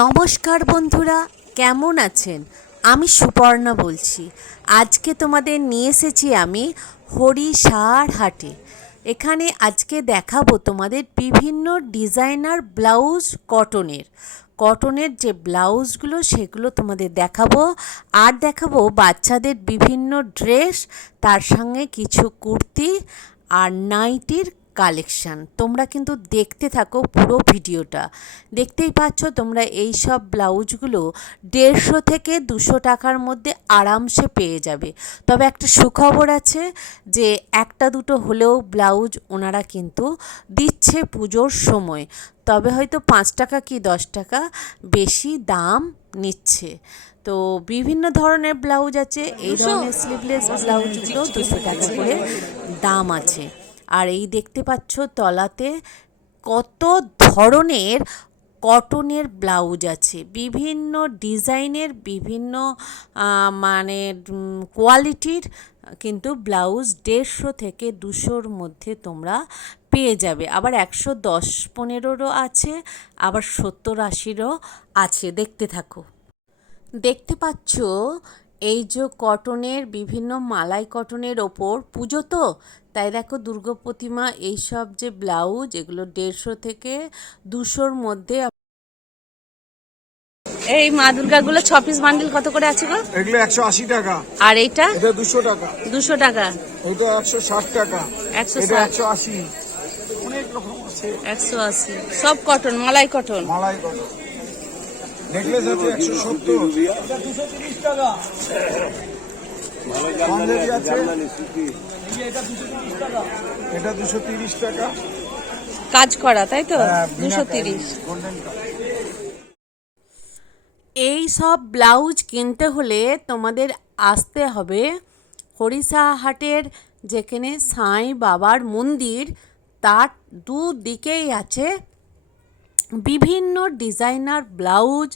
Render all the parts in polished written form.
নমস্কার বন্ধুরা, কেমন আছেন? আমি সুপর্ণা বলছি। আজকে তোমাদের নিয়ে এসেছি আমি হরিষার হাটে। এখানে আজকে দেখাবো তোমাদের বিভিন্ন ডিজাইনার ব্লাউজ কটনের যে ব্লাউজগুলো সেগুলো তোমাদের দেখাবো। আর দেখাবো বাচ্চাদের বিভিন্ন ড্রেস, তার সঙ্গে কিছু কুর্তি আর নাইটির কালেকশান। তোমরা কিন্তু দেখতে থাকো পুরো ভিডিওটা। দেখতেই পাচ্ছ তোমরা এই সব ব্লাউজগুলো 150 থেকে 200 টাকার মধ্যে আরামসে পেয়ে যাবে। তবে একটা সুখবর আছে যে একটা দুটো হলেও ব্লাউজ ওনারা কিন্তু দিচ্ছে পুজোর সময়, তবে হয়তো 5 টাকা কি 10 টাকা বেশি দাম নিচ্ছে। তো বিভিন্ন ধরনের ব্লাউজ আছে, এই ধরনের স্লিভলেস ব্লাউজগুলো 200 টাকা করে দাম আছে। আর এই দেখতে পাচ্ছ তলাতে কত ধরনের কটনের ব্লাউজ আছে, বিভিন্ন ডিজাইনের, বিভিন্ন মানে কোয়ালিটির কিন্তু ব্লাউজ 150 থেকে 200-র মধ্যে তোমরা পেয়ে যাবে। আবার 110-15-রও আছে, আবার 70-80-রও আছে। দেখতে থাকো। দেখতে পাচ্ছ এই যে কটনের বিভিন্ন মালাই কটনের ওপর পুজো, তো তাই দেখো দুর্গা প্রতিমা, এইসব যে ব্লাউজ এগুলো 150 থেকে 200-র মধ্যে। এই মা দুর্গাগুলো 6 পিস বান্ডিল কত করে আছে গো? এগুলো 180 টাকা। আর এইটা? এটা 200 টাকা। 200 টাকা। এটা 160 টাকা। 160। এটা 180। অনেক রকম আছে। 180 সব কটন, মালাই কটন। মালাই কটন। নেকলেস আছে 170। এটা 230 টাকা। পাঞ্জাবি আছে। এটা 230 টাকা। এটা 230 টাকা। কাজ করা, তাই তো? 230। এই সব ব্লাউজ কিনতে হলে তোমাদের আসতে হবে হরিষা হাটের, যেখানে সাঁই বাবার মন্দির, তার দুদিকেই আছে বিভিন্ন ডিজাইনার ব্লাউজ,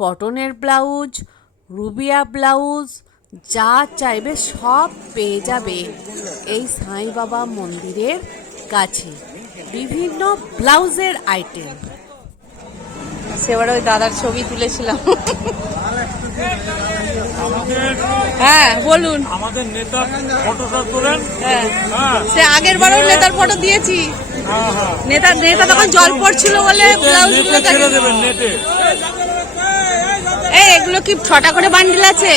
কটনের ব্লাউজ, রুবিয়া ব্লাউজ, যা চাইবে সব পেয়ে যাবে এই সাঁই বাবা মন্দিরের কাছে। বিভিন্ন ব্লাউজের আইটেম। সেবার ওই দাদার ছবি তুলেছিলাম। হ্যাঁ বলুন। আমাদের নেতার ফটোটা তোলেন। হ্যাঁ, সে আগের বারও নেতার ফটো দিয়েছি। নেতা তখন জল পড়ছিল বলে ব্লাউজগুলো ছেড়ে দেবেন নেটে। এই এগুলো কি 6টা করে বান্ডিল আছে?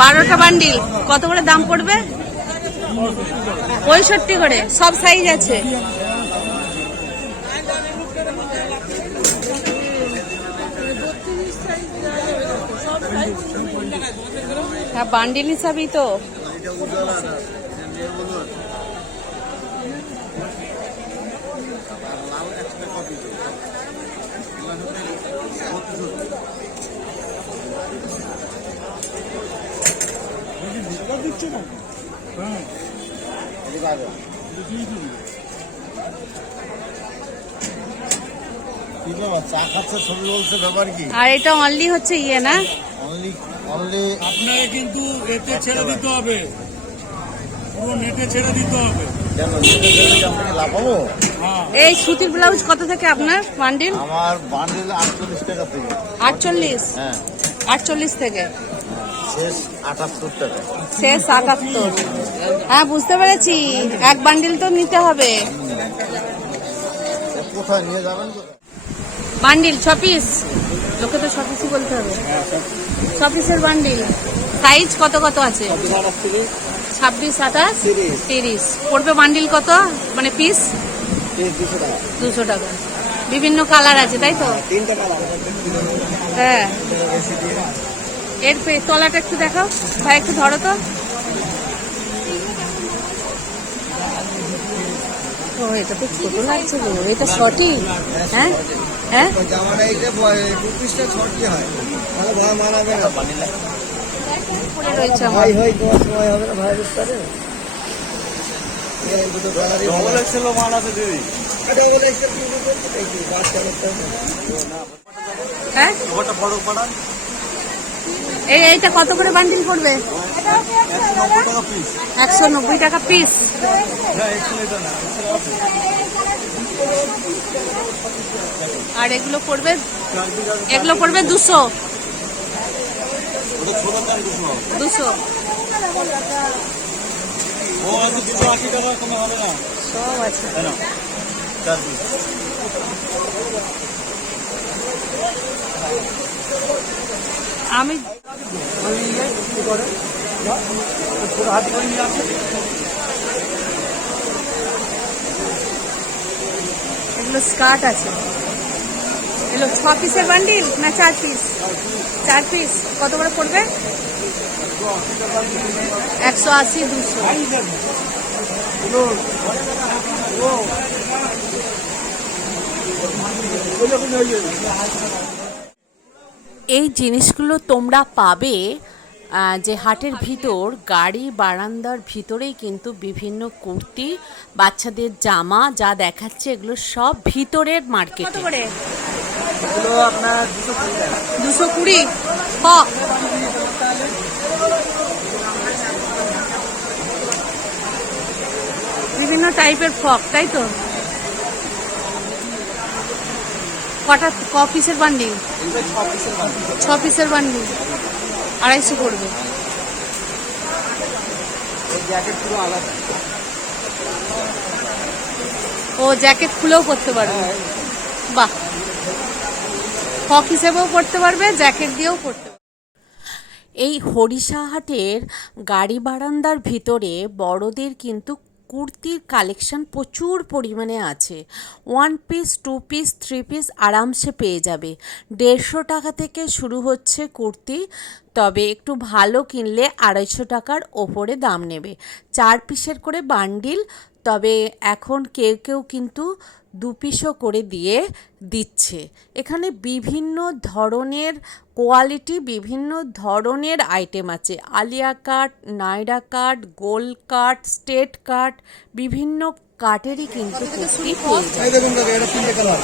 12টা বান্ডিল। কত করে দাম পড়বে? 65 করে। সব সাইজ আছে। হ্যাঁ, বান্ডিল হিসাবেই তো। আর এটা অনলি হচ্ছে ইয়ে না, আপনারা কিন্তু এতে ছেড়ে দিতে হবে, পুরো নেটে ছেড়ে দিতে হবে। এই সুতির ব্লাউজ কত থেকে আপনার বান্ডিল? আমার বান্ডিল 48 টাকা থেকে। 48? হ্যাঁ, 48 থেকে শেষ 78 টাকা। শেষ 78। হ্যাঁ বুঝতে পেরেছি, এক বান্ডিল তো নিতে হবে। কোথায় নিয়ে যাবেন? বান্ডিল 6 পিস, লোকে তো 6 পিসই বলতে হবে। 6 পিসের বান্ডিল। সাইজ কত কত আছে? 26, 28, 30। পড়বে বান্ডিল কত, মানে পিস? 200 টাকা। বিভিন্ন কালার আছে, তাই তো? 3টা কালার। হ্যাঁ, এর তলাটা একটু দেখাও ভাই, একটু ধরো তো। ও এটা তো ছোট লাগছে গো, এটা শর্টই। হ্যাঁ হ্যাঁ, জামাটা এইটা 2 ছড়টি হয়, ভালো ভালো মানাবে না। পরে রয়েছে আমার। ভাই হয় তোমার সময় হবে না ভাই বুঝতে এই দুটো কালারই ডবল এক্সেল মাল আছে দিদি। ডবল এক্সেল কিন্তু এই কি বাচ্চা করতে হবে না। হ্যাঁ, ওটা বড় পাড়া। এইটা কত করে বান্ডিল পড়বে? 190 টাকা পিস। 190 টাকা পিস। না এক্সেল এটা না। আর এগুলো পড়বে এগুলো পড়বে 200। ওটা ছোট দাম 200 200 ও আছে 280 টাকা কমে হবে না সব আছে। তাই না 4 পিস আমি এগুলো স্কার্ট আছে। এগুলো 6 পিসের বান্ডিল না 4 পিস? 4 পিস। কত করে পড়বে? 180 200। এই জিনিসগুলো তোমরা পাবে যে হাটের ভিতর গাড়ি বারান্দার ভিতরেই, কিন্তু বিভিন্ন কুর্তি, বাচ্চাদের জামা যা দেখাচ্ছে এগুলো সব ভিতরের মার্কেট। কত করে? এগুলো আপনার 220 ফক। বিভিন্ন টাইপের ফক, তাই তো? কটা ক পিসের বান্ডিল? 6 পিসের বান্ডিল 250 পড়বে। জ্যাকেট পুরো আলাদা। ও জ্যাকেট খুলেও পরতে পারবে, বাহ। ফক হিসেবেও পরতে পারবে, জ্যাকেট দিয়েও পরতে পারবে। এই হরিষাহাটের গাড়ি বারান্দার ভিতরে বড়দের কিন্তু কুর্তির কালেকশন প্রচুর পরিমাণে আছে। 1 পিস 2 পিস 3 পিস আরামসে পেয়ে যাবে। 150 টাকা থেকে শুরু হচ্ছে কুর্তি, তবে একটু ভালো কিনলে 250 টাকার ওপরে দাম নেবে। 4 পিসের করে বান্ডিল, তবে এখন কেউ কেউ কিন্তু 2 পিসও করে দিয়ে দিচ্ছে। এখানে বিভিন্ন ধরনের কোয়ালিটি, বিভিন্ন ধরনের আইটেম আছে। আলিয়া কাট, নাইরা কাট, গোল কাট, স্টেট কাট, বিভিন্ন কাটেরই কিন্তু কুর্তি পেয়ে যাবে। এই দেখুন দাদা, এটা 3টে কালার।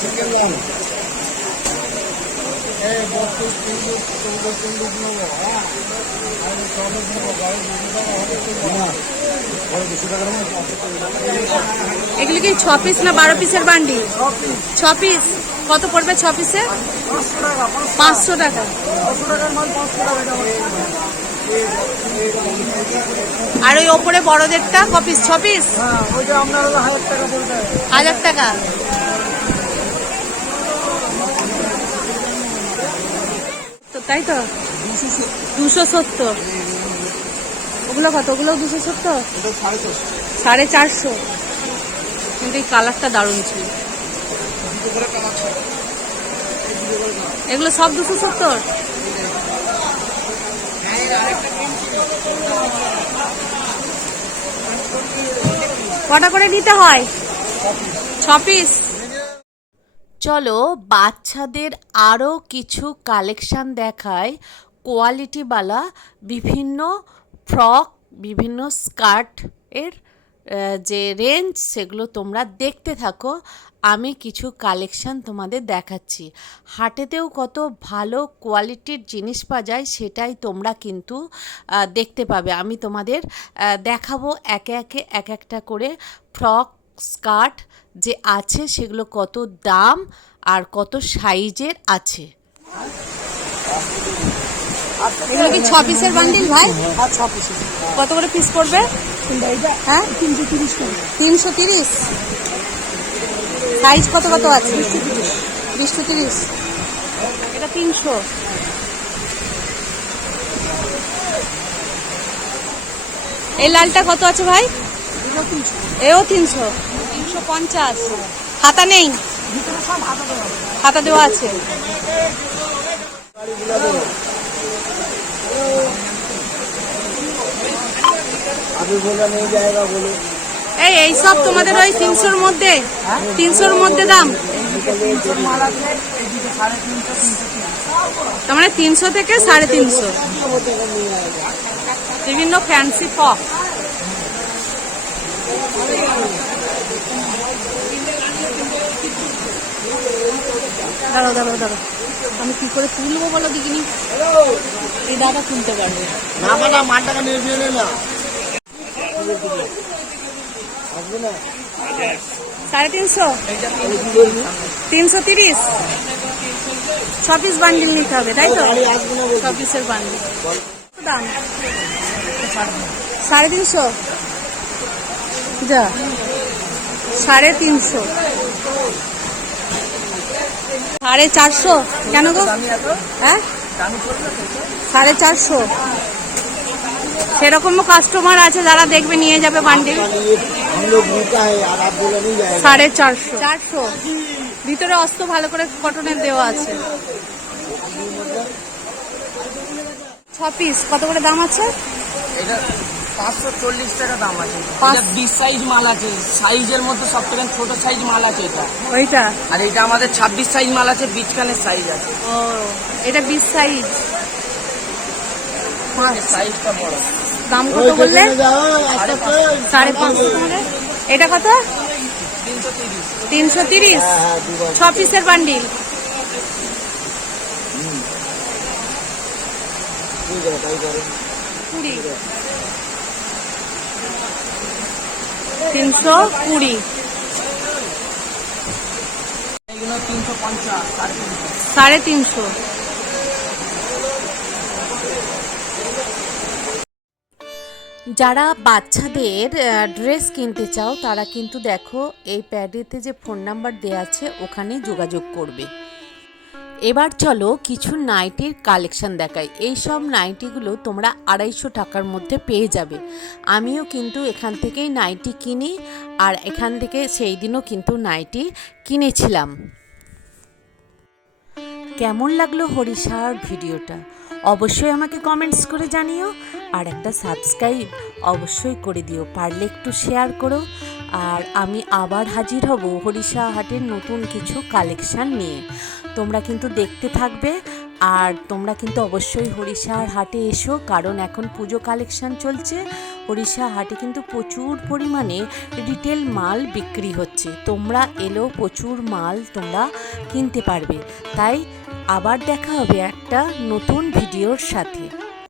সিঙ্গেল দাম। এই 32 33 14 15 নেবো। হ্যাঁ, আমি 14 নেবো। গাড়ি 200 টাকা হবে তো না। বড় 200 টাকার মধ্যে এগুলি কি 6 পিস না 12 পিসের বান্ডিল? 6 পিস। কত পড়বে 6 পিসে? 500 টাকা। 500 টাকার মাল 500 টাকা এটা আমার। আর ওই ওপরে বড়দেরটা ক পিস? 6 পিস। হ্যাঁ, ওইটা আপনার হলো 1000 টাকা পড়বে। 1000 টাকা। তো তাই তো 270। ওগুলো কত? ওগুলো 270, এটা 450। 450। কিন্তু এই কালারটা দারুণ ছিল। এগুলো সব 270। কটা করে নিতে হয়? 6 পিস। চলো বাচ্চাদের আরও কিছু কালেকশান দেখায়। কোয়ালিটিওয়ালা বিভিন্ন ফ্রক, বিভিন্ন স্কার্ট এর যে রেঞ্জ, সেগুলো তোমরা দেখতে থাকো। আমি কিছু কালেকশান তোমাদের দেখাচ্ছি। হাটেতেও কত ভালো কোয়ালিটির জিনিস পাওয়া যায়, সেটাই তোমরা কিন্তু দেখতে পাবে। আমি তোমাদের দেখাবো একে একে এক একটা করে ফ্রক, স্কার্ট যে আছে সেগুলো কত দাম আর কত সাইজের আছে। এগুলো কি 6 পিসের বান্ডিল ভাই? হ্যাঁ, 6 পিস। কত করে পিস পড়বে? হ্যাঁ 330 টাকা। 330। সাইজ কত কত আছে? 20 to 30। এটা 300। এই লালটা কত আছে ভাই? এও 300। 350। হাতা নেই? হাতা দেওয়া আছে। अभी बोला नहीं जाएगा बोलो। এই সব তোমাদের ওই 300-র মধ্যে? 300-র মধ্যে দাম? তার মানে 300 থেকে 350। বিভিন্ন ফ্যান্সি ফ্রক। দাঁড়াও দাঁড়াও দাঁড়াও, আমি কি করে তুলবো বলো দেখিনি। এই দাদা তুলতে পারবে না না, মান টাকা নিয়ে না আসবে না। 350, 330, 6 পিস বান্ডিল নিতে হবে তাই তো? 6 পিসের বান্ডিল দাম 350, যা 350, 450 কেন গো? হ্যাঁ 450, সেরকমও কাস্টমার আছে যারা দেখবে নিয়ে যাবে বান্ডিল। हम लोग नीचा है यार, आप बोले नहीं जाएगा। 450, ভিতরে অস্ত ভালো করে কটনের দেওয়া আছে। 6 পিস কত করে দাম আছে? এটা 540 টাকা দাম আছে। পাঁচ- এটা 20 সাইজ মাল আছে, সাইজের মধ্যে সবথেকে ছোট সাইজ মাল আছে এটা। ওইটা আর এটা আমাদের 26 সাইজ মাল আছে, বিচকানের সাইজ আছে। ও এটা 20 সাইজ, সাইজটা বড়। দাম কত বললে? जाओ 550 করে। এটা কত? 330, 6 পিসের বান্ডিল। ठीक है भाई करो। 20, 320, এগুলো 350, 350। 350। যারা বাচ্চাদের ড্রেস কিনতে চাও তারা কিন্তু দেখো এই প্যাডেতে যে ফোন নাম্বার দেওয়া আছে ওখানে যোগাযোগ করবে। এবার চলো কিছু নাইটির কালেকশন দেখাই। এই সব নাইটিগুলো তোমরা 250 টাকার মধ্যে পেয়ে যাবে। আমিও কিন্তু এখান থেকেই নাইটি কিনি, আর এখান থেকে সেই দিনও কিন্তু নাইটি কিনেছিলাম। কেমন লাগলো হরিষার ভিডিওটা অবশ্যই আমাকে কমেন্টস করে জানিও, আর একটা সাবস্ক্রাইব অবশ্যই করে দিও, পারলে একটু শেয়ার করো। আর আমি আবার হাজির হব হরিষা হাটের নতুন কিছু কালেকশান নিয়ে। তোমরা কিন্তু দেখতে থাকবে, আর তোমরা কিন্তু অবশ্যই হরিষার হাটে এসো, কারণ এখন পুজো কালেকশান চলছে। হরিষা হাটে কিন্তু প্রচুর পরিমাণে রিটেল মাল বিক্রি হচ্ছে, তোমরা এলেও প্রচুর মাল তোমরা কিনতে পারবে। তাই আবার দেখা হবে একটা নতুন ভিডিওর সাথে।